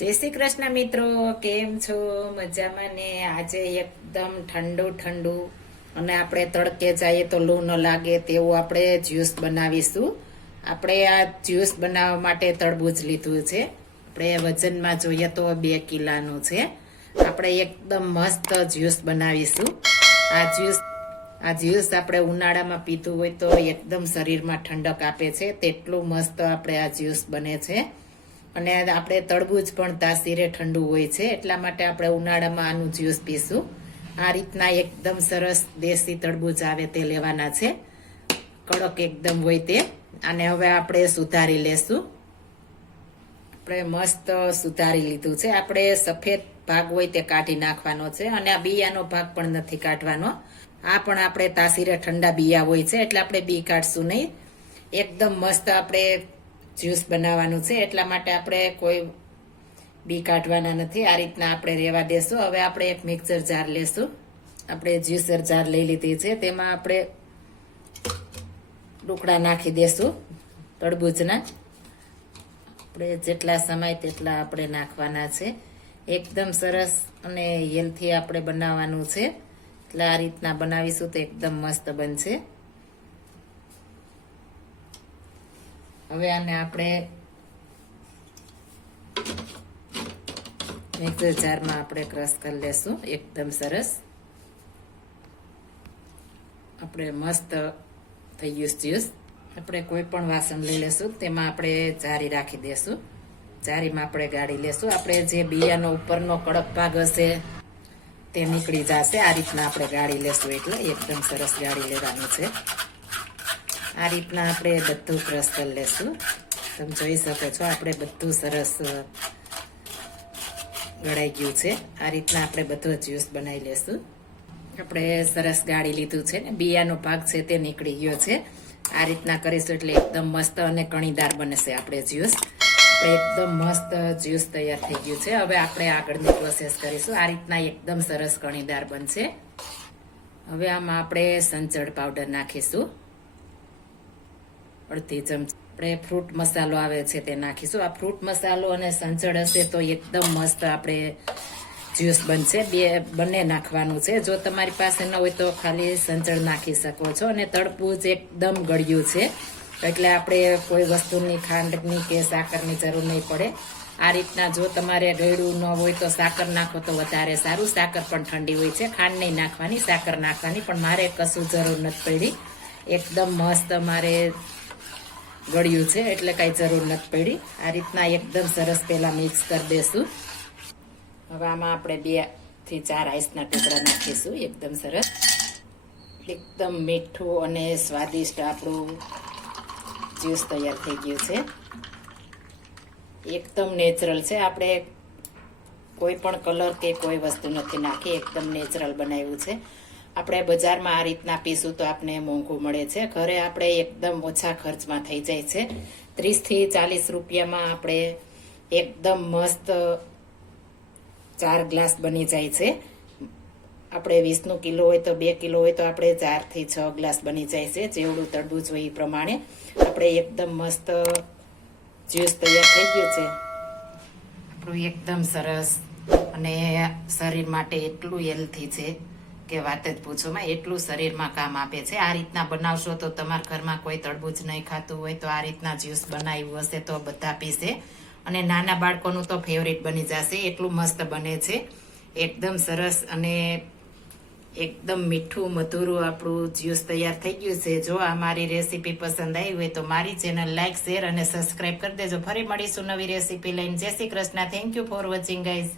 જય શ્રી કૃષ્ણ મિત્રો, કેમ છો? મજામાં ને? આજે એકદમ ઠંડુ ઠંડુ. અને આપણે તડકે જઈએ તો લૂ ન લાગે તેવું આપણે જ્યુસ બનાવીશું. આપણે આ જ્યુસ બનાવવા માટે તડબૂચ લીધું છે. આપણે વજનમાં જોઈએ તો બે કિલાનું છે. આપણે એકદમ મસ્ત જ્યુસ બનાવીશું. આ જ્યુસ આ જ્યુસ આપણે ઉનાળામાં પીતું હોય તો એકદમ શરીરમાં ઠંડક આપે છે. તેટલું મસ્ત આપણે આ જ્યુસ બને છે. અને આપણે તડબૂચ પણ તાસીરે ઠંડુ હોય છે, એટલા માટે આપણે ઉનાળામાં આનું જ્યુસ પીશું. આ રીતના એકદમ સરસ દેશી તડબૂચ આવે તે લેવાના છે. કડક એકદમ હોય તે. અને હવે આપણે સુધારી લેશું. આપણે મસ્ત સુધારી લીધું છે. આપણે સફેદ ભાગ હોય તે કાઢી નાખવાનો છે અને આ બિયાનો ભાગ પણ નથી કાઢવાનો. આ પણ આપણે તાસીરે ઠંડા બિયા હોય છે, એટલે આપણે બી કાઢશું નહીં. એકદમ મસ્ત આપણે જ્યુસ બનાવવાનું છે, એટલા માટે આપણે કોઈ બી કાઢવાના નથી. આ રીતના આપણે રહેવા દેશું. હવે આપણે એક મિક્સર જાર લેશું. આપણે જ્યુસર જાર લઈ લીધી છે. તેમાં આપણે ટુકડા નાખી દેશું તરબૂચના આપણે જેટલા સમય તેટલા આપણે નાખવાના છે. એકદમ સરસ અને હેલ્થી આપણે બનાવવાનું છે. એટલે આ રીતના બનાવીશું તો એકદમ મસ્ત બનશે. હવે આને આપણે મિક્સર જારમાં આપણે ક્રશ કરી લેશું. એકદમ સરસ. આપણે મસ્ત થઈ ગયું જ્યુસ આપણે કોઈ પણ વાસણ લઈ લેશું. તેમાં આપણે જારી રાખી દેશું. જારીમાં આપણે ગાળી લેશું. આપણે જે બિયાનો ઉપરનો કડક ભાગ હશે તે નીકળી જશે. આ રીતના આપણે ગાળી લેશું એટલે એકદમ સરસ ગાળી લેવાનું છે. આ રીતના આપણે બધું ક્રશ કરી લેશું. તમે જોઈ શકો છો, આપણે બધું સરસ ગળાઈ ગયું છે. આ રીતના આપણે બધો જ્યુસ બનાવી લેશું. આપણે સરસ ગાળી લીધું છે ને, બિયાનો ભાગ છે તે નીકળી ગયો છે. આ રીતના કરીશું એટલે એકદમ મસ્ત અને કણીદાર બનશે આપણે જ્યુસ એકદમ મસ્ત જ્યુસ તૈયાર થઈ ગયું છે. હવે આપણે આગળની પ્રોસેસ કરીશું. આ રીતના એકદમ સરસ કણીદાર બનશે. હવે આમાં આપણે સંચળ પાવડર નાખીશું. અડધી ચમચી આપણે ફ્રૂટ મસાલો આવે છે તે નાખીશું. આ ફ્રૂટ મસાલો અને સંચળ હશે તો એકદમ મસ્ત આપણે જ્યુસ બનશે. બે બંને નાખવાનું છે. જો તમારી પાસે ન હોય તો ખાલી સંચળ નાખી શકો છો. અને તડબૂચ એકદમ ગળ્યું છે. એટલે આપણે કોઈ વસ્તુની ખાંડની કે સાકરની જરૂર નહીં પડે. આ રીતના જો તમારે ગળ્યું ન હોય તો સાકર નાખો તો વધારે સારું. સાકર પણ ઠંડી હોય છે. ખાંડ નહીં નાખવાની, સાકર નાખવાની. પણ મારે કશું જરૂર નથી પડી. એકદમ મસ્ત મારે ગળ્યું છે એટલે કાંઈ જરૂર નથી પડી. આ રીતના એકદમ સરસ પહેલાં મિક્સ કરી દઈશું હવે આમાં આપણે બેથી ચાર આઈસના ટુકડા નાખીશું. એકદમ સરસ. એકદમ મીઠું અને સ્વાદિષ્ટ આપણું જ્યુસ તૈયાર થઈ ગયું છે. એકદમ નેચરલ છે. આપણે કોઈ પણ કલર કે કોઈ વસ્તુ નથી નાખી. એકદમ નેચરલ બનાવ્યું છે. આપણે બજારમાં આ રીતના પીશું તો આપણે મોંઘું મળે છે. ઘરે આપણે એકદમ ઓછા ખર્ચમાં થઈ જાય છે. ત્રીસથી ચાલીસ રૂપિયામાં આપણે એકદમ મસ્ત ચાર ગ્લાસ બની જાય છે. આપણે વીસનું કિલો હોય તો બે કિલો હોય તો આપણે ચારથી છ ગ્લાસ બની જાય છે. જેવડું તરબૂચ હોય એ પ્રમાણે આપણે એકદમ મસ્ત જ્યુસ તૈયાર થઈ ગયું છે. આપણું એકદમ સરસ અને શરીર માટે એટલું હેલ્થી છે. કે વાત જ પૂછોમાં, એટલું શરીરમાં કામ આપે છે. આ રીતના બનાવશો તો તમારા ઘરમાં કોઈ તરબૂચ નહીં ખાતું હોય, તો આ રીતના જ્યુસ બનાવ્યું હશે તો બધા પીશે. અને નાના બાળકોનું તો ફેવરેટ બની જશે, એટલું મસ્ત બને છે. એકદમ સરસ અને એકદમ મીઠું, મધુરું આપણું જ્યુસ તૈયાર થઈ ગયું છે. જો આ મારી રેસીપી પસંદ આવી હોય તો મારી ચેનલ લાઇક શેર અને સબસ્ક્રાઇબ કરી દેજો. ફરી મળીશું નવી રેસીપી લઈને. જય Shri Krishna. Thank you for watching guys